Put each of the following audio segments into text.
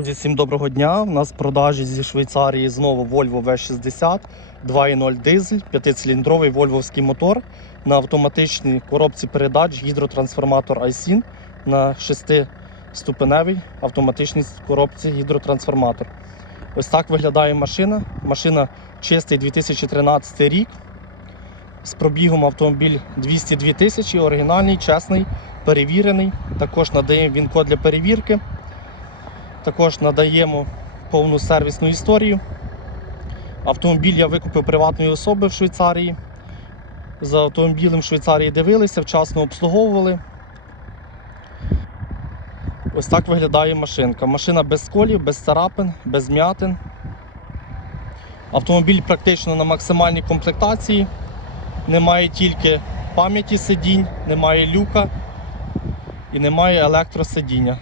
Друзі, всім доброго дня. У нас в продажі зі Швейцарії знову Volvo V60, 2.0 дизель, 5-циліндровий вольвовський мотор на автоматичній коробці передач гідротрансформатор iSyn на 6-ступеневій автоматичній коробці гідротрансформатор. Ось так виглядає машина. Машина чистий 2013 рік. З пробігом автомобіль 202 тисячі, оригінальний, чесний, перевірений. Також надаємо він код для перевірки. Також надаємо повну сервісну історію. Автомобіль я викупив приватної особи в Швейцарії. За автомобілем в Швейцарії дивилися, вчасно обслуговували. Ось так виглядає машинка. Машина без сколів, без царапин, без м'ятин. Автомобіль практично на максимальній комплектації. Немає тільки пам'яті сидінь, немає люка і немає електросидіння.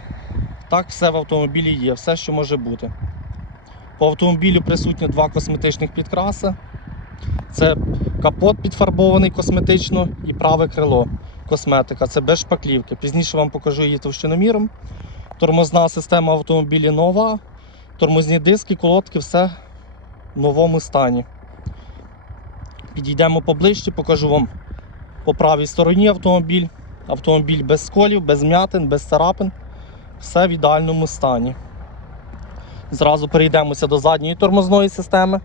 Так, все в автомобілі є, все, що може бути. По автомобілю присутні два косметичних підкраси. Це капот підфарбований косметично і праве крило косметика. Це без шпаклівки. Пізніше вам покажу її товщиноміром. Тормозна система автомобілі нова. Тормозні диски, колодки, все в новому стані. Підійдемо поближче, покажу вам по правій стороні автомобіль. Автомобіль без сколів, без м'ятин, без царапин все в ідеальному стані. Зразу перейдемося до задньої тормозної системи.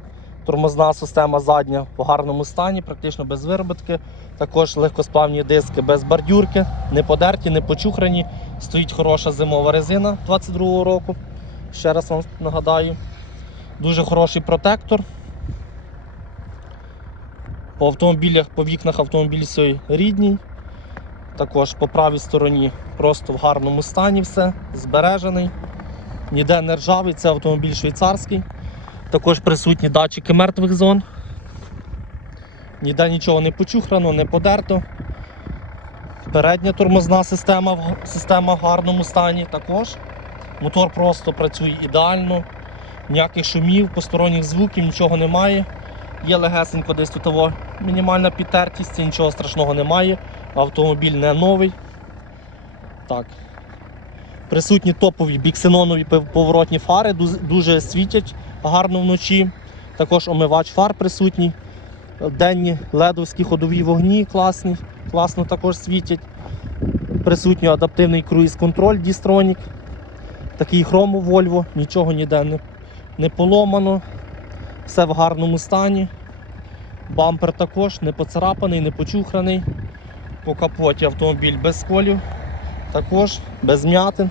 Тормозна система задня в гарному стані, практично без виробітки. Також легкосплавні диски без бордюрки, не подерті, не почухрані. Стоїть хороша зимова резина 22-го року. Ще раз вам нагадаю. Дуже хороший протектор. По автомобілях, по вікнах автомобіль рідній. Також по правій стороні просто в гарному стані все, збережений. Ніде не ржавий, це автомобіль швейцарський. Також присутні датчики мертвих зон. Ніде нічого не почухрано, не подерто. Передня тормозна система, система в гарному стані також. Мотор просто працює ідеально, ніяких шумів, посторонніх звуків, нічого немає. Є легесенько десь тут того мінімальна підтертість, нічого страшного немає. Автомобіль не новий. Так. Присутні топові біксенонові поворотні фари, дуже світять гарно вночі. Також омивач фар присутній. Денні ледовські ходові вогні класні, класно також світять. Присутній адаптивний круїз-контроль Distronic. Такий хром у Volvo, нічого ніде не, не поломано. Все в гарному стані. Бампер також не поцарапаний, не почухраний. По капоті автомобіль без сколів, також без м'ятин.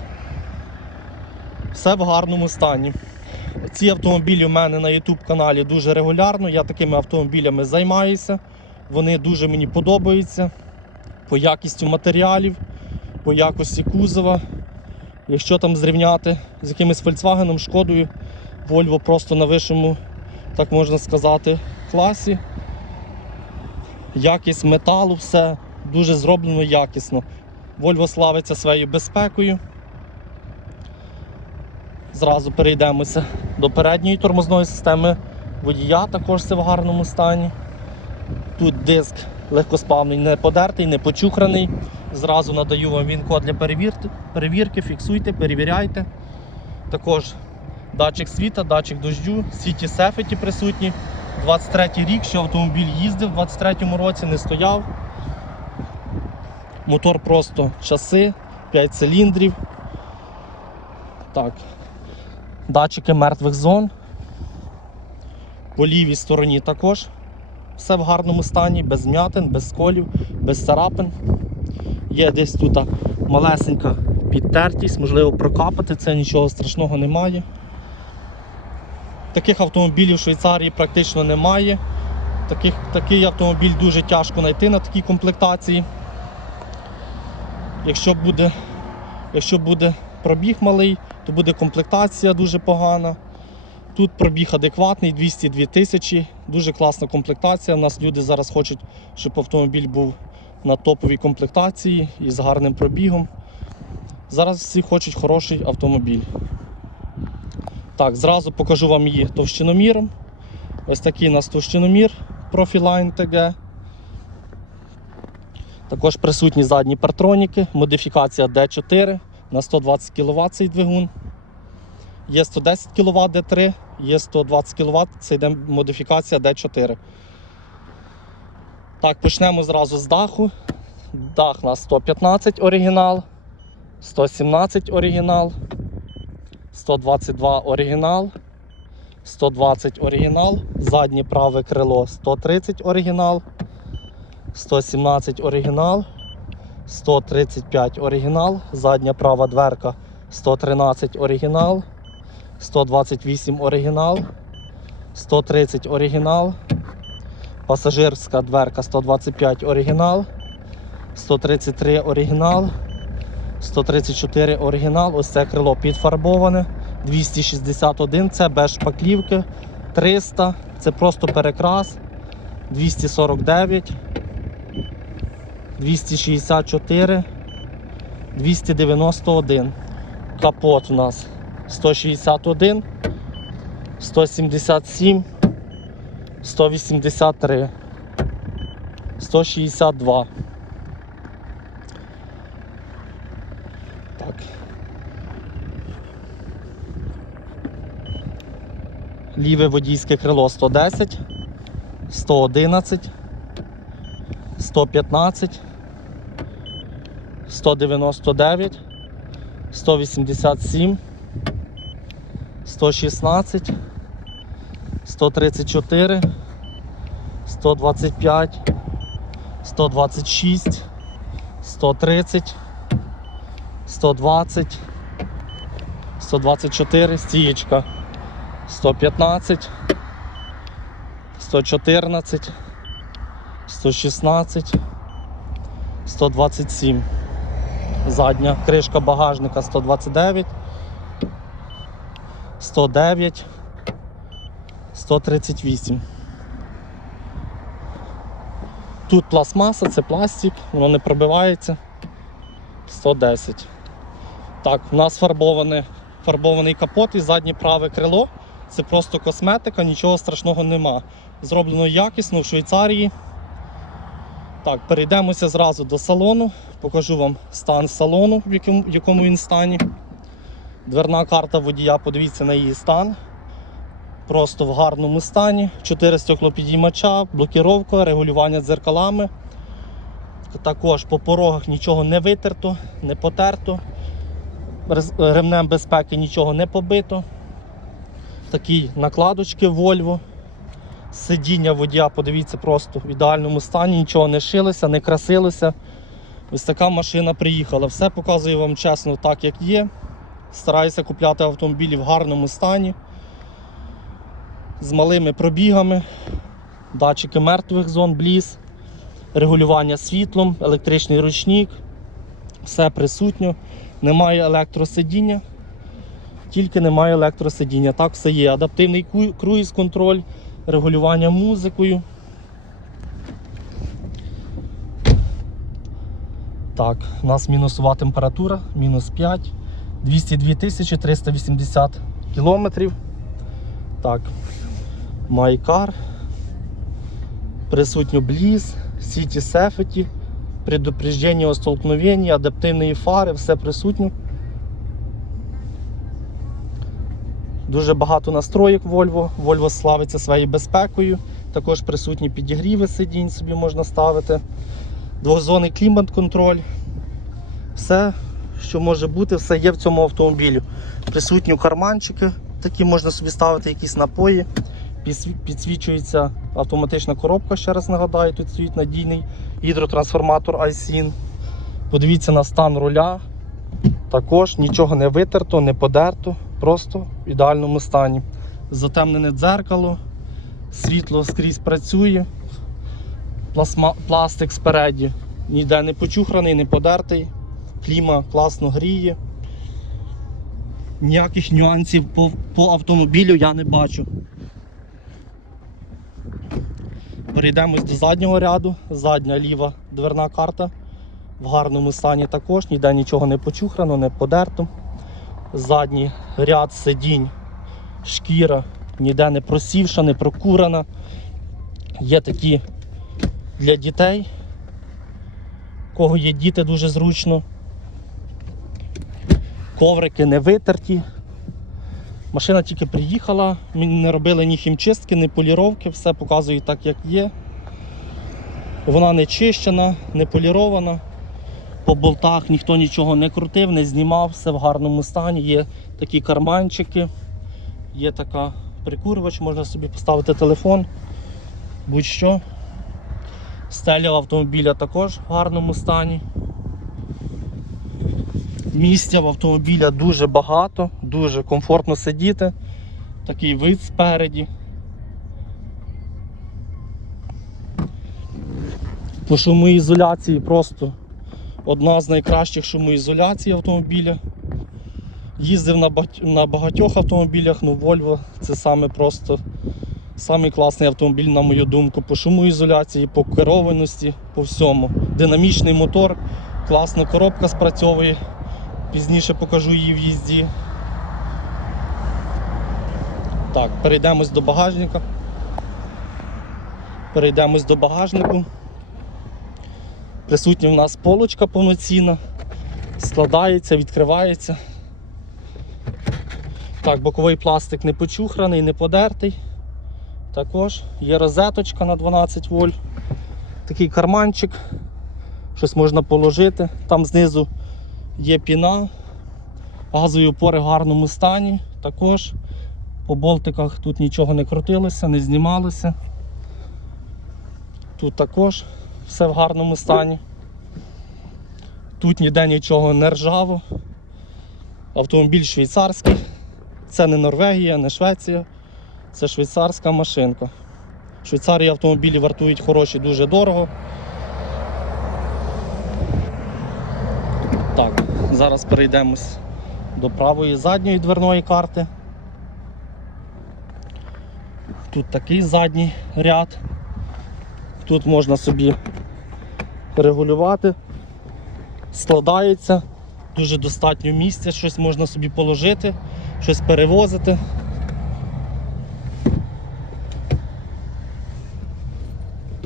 Все в гарному стані. Ці автомобілі у мене на YouTube каналі дуже регулярно. Я такими автомобілями займаюся. Вони дуже мені подобаються по якістю матеріалів, по якості кузова. Якщо там зрівняти з якимось Volkswagen, шкодою, Volvo просто на вищому, так можна сказати, класі. Якість металу, все дуже зроблено якісно. Volvo славиться своєю безпекою. Зразу перейдемося до передньої тормозної системи водія, також все в гарному стані. Тут диск легкосплавний, не подертий, не почухраний. Зразу надаю вам він код для перевірки, перевірки, фіксуйте, перевіряйте. Також датчик світа, датчик дождю, сіті сефеті присутні. 23 рік, що автомобіль їздив в 23-му році, не стояв. Мотор просто часи, 5 циліндрів. Так. Датчики мертвих зон. По лівій стороні також все в гарному стані, без м'ятин, без сколів, без царапин. Є десь тут малесенька підтертість, можливо прокапати, це нічого страшного немає. Таких автомобілів в Швейцарії практично немає. Таких, такий автомобіль дуже тяжко знайти на такій комплектації. Якщо буде, якщо буде пробіг малий, то буде комплектація дуже погана. Тут пробіг адекватний, 202 тисячі, дуже класна комплектація. У нас люди зараз хочуть, щоб автомобіль був на топовій комплектації і з гарним пробігом. Зараз всі хочуть хороший автомобіль. Так, зразу покажу вам її товщиноміром. Ось такий у нас товщиномір Profiline TG. Також присутні задні партроніки, модифікація D4 на 120 кВт цей двигун. Є 110 кВт D3, є 120 кВт, це йде модифікація D4. Так, почнемо зразу з даху. Дах у нас 115 оригінал, 117 оригінал, 122 оригінал, 120 оригінал, заднє праве крило 130 оригінал, 117 оригінал, 135 оригінал, задня права дверка 113 оригінал, 128 оригінал, 130 оригінал, пасажирська дверка 125 оригінал, 133 оригінал, 134 оригінал, ось це крило підфарбоване, 261 це без шпаклівки, 300 це просто перекрас, 249, 264, 291. Капот у нас 161, 177, 183, 162. Так. Ліве водійське крило 110, 111, 115, 199, 187, 116, 134, 125, 126, 130, 120, 124, стієчка, 115, 114, 116, 127. Задня кришка багажника 129, 109, 138. Тут пластмаса, це пластик, воно не пробивається. 110. Так, у нас фарбоване, фарбований капот і заднє праве крило. Це просто косметика, нічого страшного нема. Зроблено якісно в Швейцарії. Так, перейдемося зразу до салону. Покажу вам стан салону, в якому, в якому він стані. Дверна карта водія, подивіться на її стан. Просто в гарному стані. 4 стеклопідіймача, блокіровка, регулювання дзеркалами. Також по порогах нічого не витерто, не потерто. Ремнем безпеки нічого не побито. Такі накладочки Volvo. Сидіння водія, подивіться, просто в ідеальному стані, нічого не шилося, не красилося. Ось така машина приїхала. Все показую вам чесно, так як є. Стараюся купляти автомобілі в гарному стані, з малими пробігами, датчики мертвих зон, бліз, регулювання світлом, електричний ручник. Все присутньо. Немає електросидіння, тільки немає електросидіння. Так все є. Адаптивний круїз-контроль, регулювання музикою. Так, у нас мінусова температура, мінус 5, 202 тисячі 380 кілометрів. Так, Майкар. Присутньо бліз, сіті сефеті, предупреждення о столкновенні, адаптивні фари, все присутньо. Дуже багато настроїк Volvo. Volvo славиться своєю безпекою. Також присутні підігріви сидінь собі можна ставити. Двохзонний клімат-контроль. Все, що може бути, все є в цьому автомобілі. Присутні карманчики, такі можна собі ставити якісь напої. Підсвічується автоматична коробка, ще раз нагадаю, тут стоїть надійний гідротрансформатор iSyn. Подивіться на стан руля. Також нічого не витерто, не подерто, просто в ідеальному стані. Затемнене дзеркало, світло скрізь працює, Пластма- пластик спереді ніде не почухраний, не подертий, кліма класно гріє. Ніяких нюансів по, по автомобілю я не бачу. Перейдемось до заднього ряду. Задня ліва дверна карта в гарному стані також, ніде нічого не почухрано, не подерто. Задній ряд сидінь, шкіра, ніде не просівша, не прокурена. Є такі для дітей. Кого є діти дуже зручно. Коврики не витерті. Машина тільки приїхала, ми не робили ні хімчистки, ні поліровки, все показую так, як є. Вона не чищена, не полірована. По болтах ніхто нічого не крутив, не знімав, все в гарному стані. Є такі карманчики, є така прикурювач, можна собі поставити телефон, будь-що. Стеля автомобіля також в гарному стані. Місця в автомобіля дуже багато, дуже комфортно сидіти. Такий вид спереді. По шумоізоляції просто одна з найкращих шумоізоляцій автомобіля. Їздив на багатьох автомобілях, ну Volvo це саме просто самий класний автомобіль, на мою думку, по шумоізоляції, по керованості, по всьому. Динамічний мотор, класна коробка спрацьовує. Пізніше покажу її в їзді. Так, перейдемось до багажника. Перейдемось до багажнику. Присутня в нас полочка повноцінна, складається, відкривається. Так, боковий пластик не почухраний, не подертий. Також є розеточка на 12 вольт. Такий карманчик. Щось можна положити. Там знизу є піна. Газові опори в гарному стані. Також по болтиках тут нічого не крутилося, не знімалося. Тут також все в гарному стані. Тут ніде нічого не ржаво. Автомобіль швейцарський. Це не Норвегія, не Швеція. Це швейцарська машинка. В Швейцарії автомобілі вартують хороші дуже дорого. Так, зараз перейдемось до правої задньої дверної карти. Тут такий задній ряд. Тут можна собі регулювати, складається, дуже достатньо місця, щось можна собі положити, щось перевозити.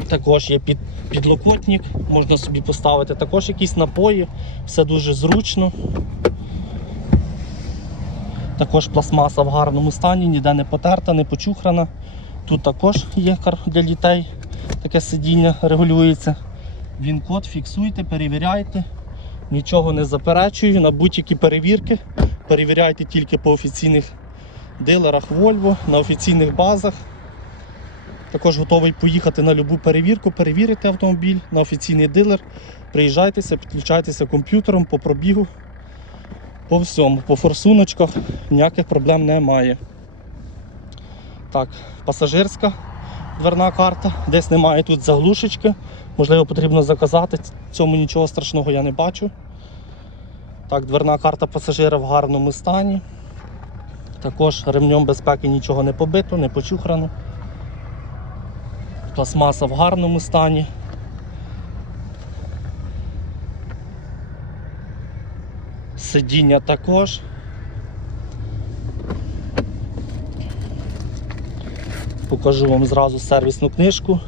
Також є під, підлокотник, можна собі поставити також якісь напої, все дуже зручно. Також пластмаса в гарному стані, ніде не потерта, не почухрана. Тут також є для дітей таке сидіння регулюється. Він код фіксуйте, перевіряйте. Нічого не заперечую. На будь-які перевірки. Перевіряйте тільки по офіційних дилерах Volvo, на офіційних базах. Також готовий поїхати на будь-яку перевірку, перевірити автомобіль на офіційний дилер. Приїжджайтеся, підключайтеся комп'ютером по пробігу. По всьому, по форсуночках ніяких проблем немає. Так, пасажирська дверна карта. Десь немає тут заглушечки. Можливо, потрібно заказати. Цьому нічого страшного я не бачу. Так, дверна карта пасажира в гарному стані. Також ремнем безпеки нічого не побито, не почухрано. Пластмаса в гарному стані. Сидіння також. Покажу вам зразу сервісну книжку.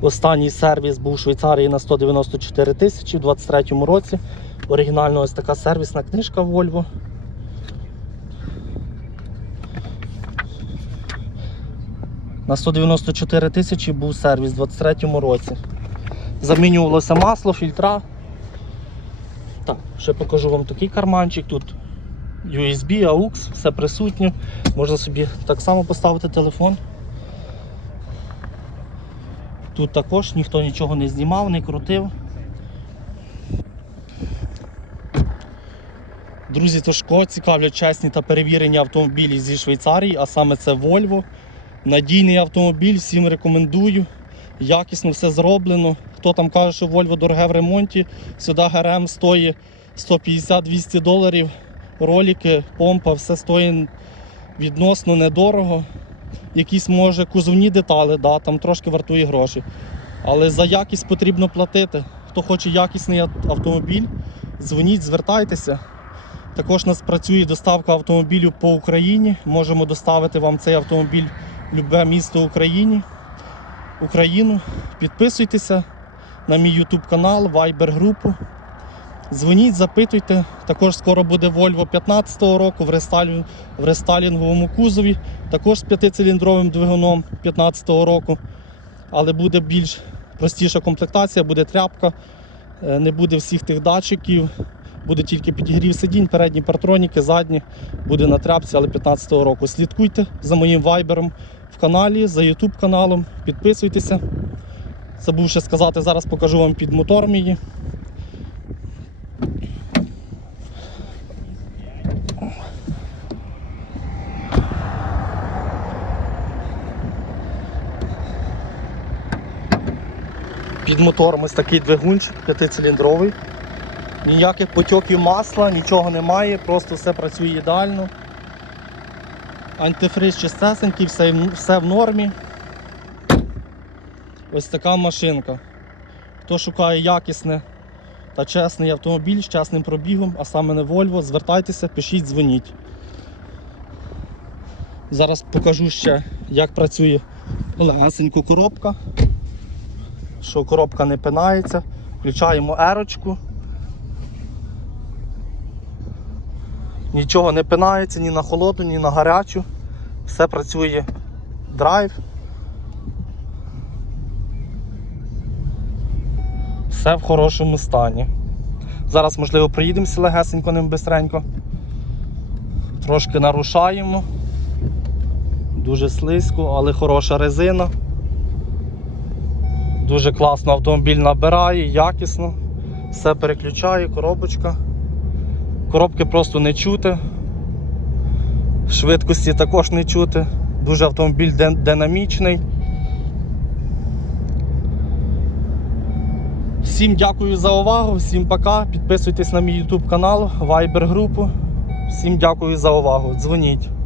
Останній сервіс був у Швейцарії на 194 тисячі у 2023 році. Оригінальна ось така сервісна книжка Volvo. На 194 тисячі був сервіс у 2023 році. Замінювалося масло, фільтра. Так, ще покажу вам такий карманчик. Тут USB, AUX, все присутнє. Можна собі так само поставити телефон. Тут також ніхто нічого не знімав, не крутив. Друзі, тож кого цікавлять чесні та перевірені автомобілі зі Швейцарії, а саме це Volvo. Надійний автомобіль, всім рекомендую. Якісно все зроблено. Хто там каже, що Volvo дороге в ремонті, сюди ГРМ стоїть 150-200 доларів. Ролики, помпа, все стоїть відносно недорого. Якісь може кузовні деталі, да, там трошки вартує гроші. Але за якість потрібно платити. Хто хоче якісний автомобіль, дзвоніть, звертайтеся. Також у нас працює доставка автомобілів по Україні. Можемо доставити вам цей автомобіль в будь-яке місто Україні. Україну. Підписуйтеся на мій YouTube канал, Viber групу. Дзвоніть, запитуйте. Також скоро буде Volvo 15-го року в, в рестайлінговому кузові, також з п'ятициліндровим двигуном 15-го року. Але буде більш простіша комплектація, буде тряпка, е, не буде всіх тих датчиків, буде тільки підігрів сидінь, передні партроніки, задні, буде на тряпці, але 15-го року. Слідкуйте за моїм вайбером в каналі, за YouTube каналом, підписуйтеся. Забув ще сказати, зараз покажу вам під мотор мій. Під мотором ось такий двигунчик п'ятициліндровий. Ніяких потьоків масла, нічого немає, просто все працює ідеально. Антифриз чистесенький, все, все в нормі. Ось така машинка. Хто шукає якісне та чесний автомобіль з чесним пробігом, а саме не Volvo, звертайтеся, пишіть, дзвоніть. Зараз покажу ще, як працює легасенько коробка. Що коробка не пинається. Включаємо ерочку. Нічого не пинається ні на холодну, ні на гарячу. Все працює драйв. Все в хорошому стані. Зараз, можливо, проїдемося легесенько ним бистренько. Трошки нарушаємо. Дуже слизько, але хороша резина. Дуже класно автомобіль набирає, якісно. Все переключає, коробочка. Коробки просто не чути. Швидкості також не чути. Дуже автомобіль динамічний. Всім дякую за увагу, всім пока. Підписуйтесь на мій YouTube канал, Viber групу. Всім дякую за увагу. Дзвоніть.